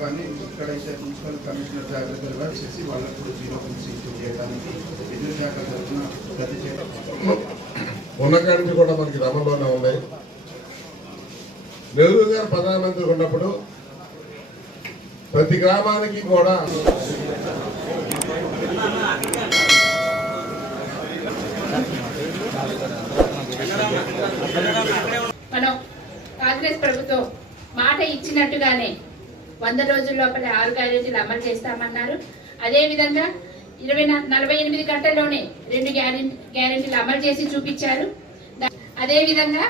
కానీ ఇక్కడైతే municipal commissioner జాగ్రత్తలుగా చేసి వాళ్ళకు కూడా జీరో ఇష్యూ చేయడానికి విద్యుత్ శాఖ తరఫున ప్రతి చేయడం ఉన్నకాడి నుంచి కూడా మనకి రమణలోనే ఉన్నాయి నెహ్రూ గారు ప్రధానమంత్రి ఉన్నప్పుడు ప్రతి గ్రామానికి కూడా మనం కాంగ్రెస్ ప్రభుత్వం మాట ఇచ్చినట్టుగానే వంద రోజుల లోపల ఆరు గ్యారెంటీలు అమలు చేస్తామన్నారు. అదేవిధంగా ఇరవై నలభై ఎనిమిది గంటల్లోనే రెండు గ్యారెంటీ గ్యారెంటీలు అమలు చేసి చూపించారు. అదేవిధంగా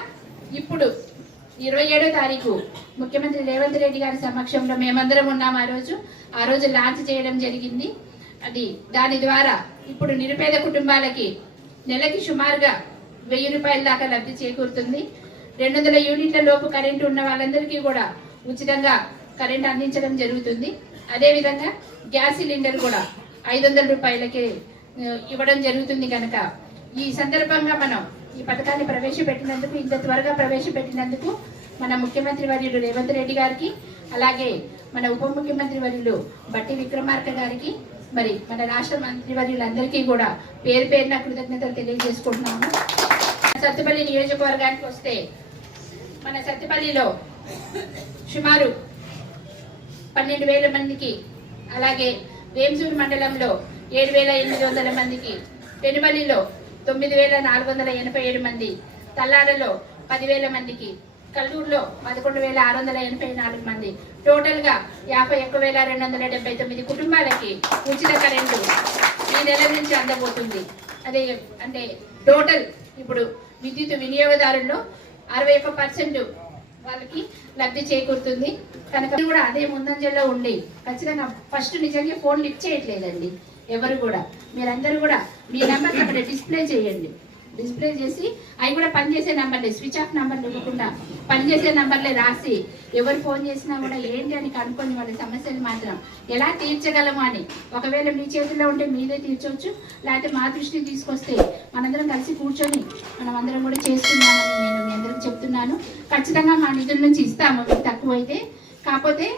ఇప్పుడు ఇరవై ఏడో తారీఖు ముఖ్యమంత్రి రేవంత్ రెడ్డి గారి సమక్షంలో మేమందరం ఉన్నాం ఆ రోజు. ఆ రోజు లాంచ్ చేయడం జరిగింది. అది దాని ద్వారా ఇప్పుడు నిరుపేద కుటుంబాలకి నెలకి సుమారుగా వెయ్యి రూపాయల దాకా లబ్ధి చేకూరుతుంది. రెండు వందల యూనిట్ల లోపు కరెంటు ఉన్న వాళ్ళందరికీ కూడా ఉచితంగా కరెంట్ అందించడం జరుగుతుంది. అదేవిధంగా గ్యాస్ సిలిండర్ కూడా ఐదు వందల రూపాయలకే ఇవ్వడం జరుగుతుంది కనుక ఈ సందర్భంగా మనం ఈ పథకాన్ని ప్రవేశపెట్టినందుకు ఇంత త్వరగా ప్రవేశపెట్టినందుకు మన ముఖ్యమంత్రి వర్యులు రేవంత్ రెడ్డి గారికి అలాగే మన ఉప ముఖ్యమంత్రి వర్యులు బట్టి విక్రమార్క గారికి మరి మన రాష్ట్ర మంత్రి వర్యులందరికీ కూడా పేరు పేరున కృతజ్ఞతలు తెలియజేసుకుంటున్నాము. సత్తుపల్లి నియోజకవర్గానికి వస్తే మన సత్తుపల్లిలో సుమారు పన్నెండు వేల మందికి అలాగే వేంసూరు మండలంలో ఏడు వేల ఎనిమిది వందల మందికి పెనుమల్లిలో తొమ్మిది వేల నాలుగు వందల ఎనభై ఏడు మంది తల్లాడలో పదివేల మందికి కల్లూరులో పదకొండు వేల ఆరు వందల ఎనభై నాలుగు మంది. టోటల్గా యాభై ఒక్క వేల రెండు వందల డెబ్బై తొమ్మిది కుటుంబాలకి ఉచిత కరెంటు ఈ నెల నుంచి అందబోతుంది. అదే అంటే టోటల్ ఇప్పుడు విద్యుత్ వినియోగదారుల్లో అరవై ఒక్క పర్సెంట్ వాళ్ళకి లబ్ధి చేకూరుతుంది. కనుక కూడా అదే ముందంజలో ఉండి ఖచ్చితంగా ఫస్ట్ నిజంగా ఫోన్ లిఫ్ట్ చేయట్లేదండి. ఎవరు కూడా. మీరందరూ కూడా మీ నెంబర్ అక్కడ డిస్ప్లే చేయండి. డిస్ప్లే చేసి అవి కూడా పనిచేసే నెంబర్లే స్విచ్ ఆఫ్ నెంబర్లు ఇవ్వకుండా పనిచేసే నెంబర్లే రాసి ఎవరు ఫోన్ చేసినా కూడా ఏంటి అని కనుక్కొని వాళ్ళ సమస్యలు మాత్రం ఎలా తీర్చగలము అని. ఒకవేళ మీ చేతుల్లో ఉంటే మీదే తీర్చవచ్చు లేకపోతే మా దృష్టికి తీసుకొస్తే మనందరం కలిసి కూర్చొని మనం అందరం కూడా చేస్తున్నామని నేను మీ అందరికి చెప్తున్నాను. ఖచ్చితంగా మా నిధుల నుంచి ఇస్తాము మీకు తక్కువైతే. కాకపోతే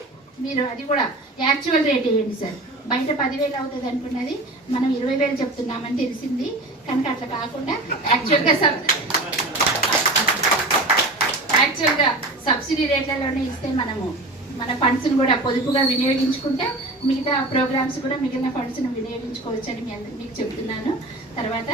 మీరు అది కూడా యాక్చువల్ రేట్ వేయండి సార్. బయట పదివేలు అవుతుంది అనుకున్నది మనం ఇరవై వేలు చెప్తున్నామని తెలిసింది. కనుక అట్లా కాకుండా యాక్చువల్గా సబ్ యాక్చువల్గా సబ్సిడీ రేట్లలోనే ఇస్తే మనము మన ఫండ్స్ను కూడా పొదుపుగా వినియోగించుకుంటే మిగతా ప్రోగ్రామ్స్ కూడా మిగిలిన ఫండ్స్ను వినియోగించుకోవచ్చని మీ అందరికి మీకు చెప్తున్నాను. తర్వాత